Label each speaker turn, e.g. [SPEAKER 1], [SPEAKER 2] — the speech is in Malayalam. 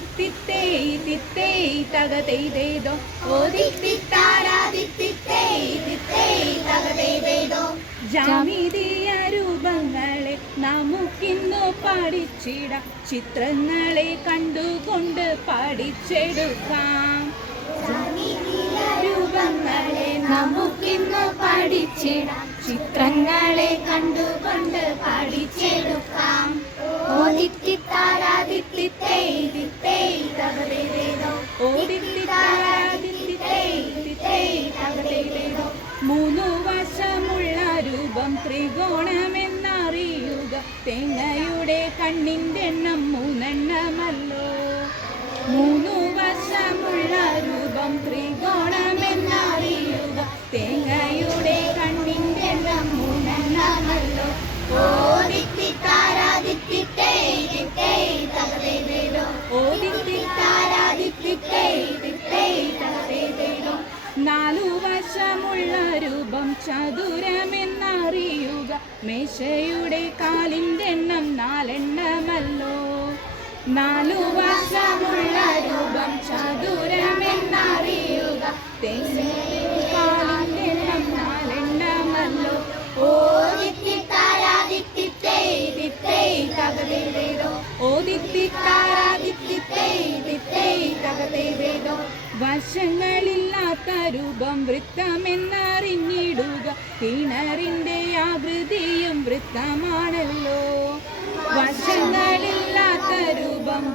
[SPEAKER 1] ദിത്തിത്തേ ദിത്തേ തകതൈതേതോ ജാമിതീയ രൂപങ്ങളെ നമുക്കിന്നു പഠിച്ചിട. ചിത്രങ്ങളെ കണ്ടുകൊണ്ട് പഠിച്ചെടുക്കാം. രൂപങ്ങളെ നമുക്കിന്നു പഠിച്ചിടാം. ചിത്രങ്ങളെ കണ്ടുകൊണ്ട് പഠിച്ചെടുക്കാം മൂന്നു വശമുള്ള രൂപം ത്രികോണമെന്നറിയുക തേങ്ങയുടെ കണ്ണിന്റെ എണ്ണം മൂന്നെണ്ണമല്ലോ മൂന്നു വശമുള്ള രൂപം ത്രികോണമെന്നറിയുക നാലു വശമുള്ള രൂപം ചതുരമെന്നറിയുക. മേശയുടെ കാലിന്റെ എണ്ണം നാലെണ്ണമല്ലോ. നാലു വശമുള്ള രൂപം ചതുരമെന്നറിയുക. തേങ്ങയുടെ കാലിന്റെ എണ്ണം നാലെണ്ണമല്ലോ. ഓ ദിത്തിത്താരാദിത്തിത്തേ ദിത്തേ തകതേതേതോ ഓ ദിത്തിത്താരാദിത്തിത്തേ ദിത്തേ തകതേതേതോ വശങ്ങളില്ലാത്ത രൂപം വൃത്തമെന്നറിഞ്ഞിടുക. കിണറിന്റെ ആകൃതിയും വൃത്തമാണല്ലോ. വശങ്ങളില്ലാത്ത രൂപം